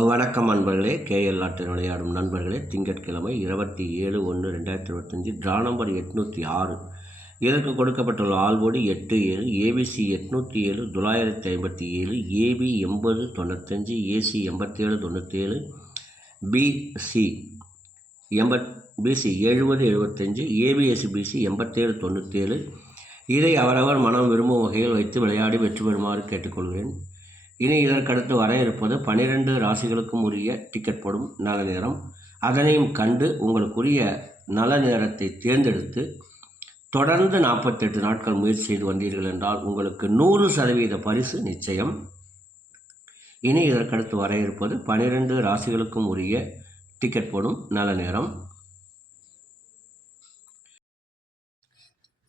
வணக்கம் நண்பர்களே. கேஎல் நாட்டில் விளையாடும் நண்பர்களே திங்கட்கிழமை இருபத்தி ஏழு ஒன்று ரெண்டாயிரத்தி இருபத்தஞ்சி ட்ரா நம்பர் எட்நூற்றி ஆறு. இதற்கு கொடுக்கப்பட்டுள்ள ஆல்போடி எட்டு ஏழு ஏபிசி எட்நூற்றி ஏழு தொள்ளாயிரத்தி ஐம்பத்தி ஏழு ஏபி எண்பது தொண்ணூத்தஞ்சு ஏசி எண்பத்தேழு தொண்ணூற்றேழு பிசி எண்பத் பிசி எழுபது எழுபத்தஞ்சு ஏபிஎஸ்சி பிசி எண்பத்தேழு தொண்ணூற்றேழு இதை அவரவர் மனம் விரும்பும் வகையில் வைத்து விளையாடி வெற்றி பெறுமாறு கேட்டுக்கொள்கிறேன். இனி இதற்கடுத்து வர இருப்பது பனிரெண்டு ராசிகளுக்கும் உரிய டிக்கெட் போடும் நல்ல நேரம். அதனையும் கண்டு உங்களுக்குரிய நல்ல நேரத்தை தேர்ந்தெடுத்து தொடர்ந்து நாற்பத்தெட்டு நாட்கள் முயற்சி செய்து வந்தீர்கள் என்றால் உங்களுக்கு நூறு சதவீத பரிசு நிச்சயம். இனி இதற்கடுத்து வர இருப்பது பனிரெண்டு ராசிகளுக்கும் உரிய டிக்கெட் போடும் நல்ல நேரம்.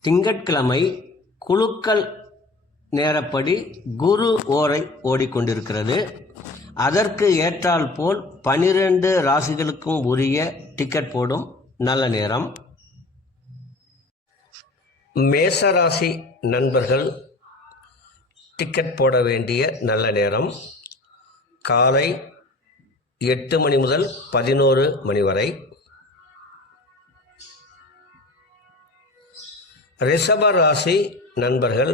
திங்கட்கிழமை குழுக்கள் நேரப்படி குரு ஓரை ஓடிக்கொண்டிருக்கிறது. அதற்கு ஏற்றால் போல் பனிரெண்டு ராசிகளுக்கும் உரிய டிக்கெட் போடும் நல்ல நேரம். மேசராசி நண்பர்கள் டிக்கெட் போட வேண்டிய நல்ல நேரம். காலை எட்டு மணி முதல் பதினோரு மணி வரை. ரிஷப ராசி நண்பர்கள்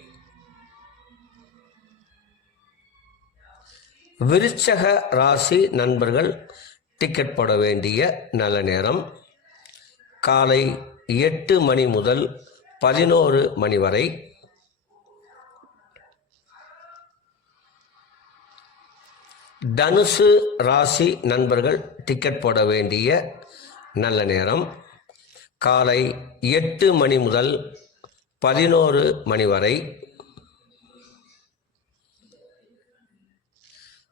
விருச்சக ராசி நண்பர்கள் டிக்கெட் போட வேண்டிய நல்ல நேரம். காலை எட்டு மணி முதல் பதினோரு மணி வரை. தனுசு ராசி நண்பர்கள் டிக்கெட் போட வேண்டிய நல்ல நேரம். காலை எட்டு மணி முதல் பதினோரு மணி வரை.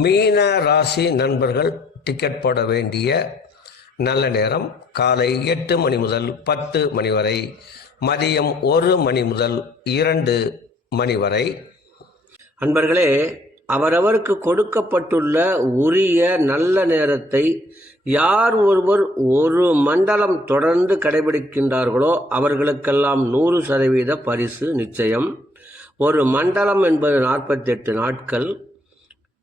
மீன ராசி நண்பர்கள் டிக்கெட் போட வேண்டிய நல்ல நேரம். காலை எட்டு மணி முதல் பத்து மணி வரை. மதியம் ஒரு மணி முதல் இரண்டு மணி வரை. அன்பர்களே அவரவருக்கு கொடுக்கப்பட்டுள்ள உரிய நல்ல நேரத்தை யார் ஒருவர் ஒரு மண்டலம் தொடர்ந்து கடைபிடிக்கின்றார்களோ அவர்களுக்கெல்லாம் நூறு சதவீத பரிசு நிச்சயம். ஒரு மண்டலம் என்பது நாற்பத்தெட்டு நாட்கள்.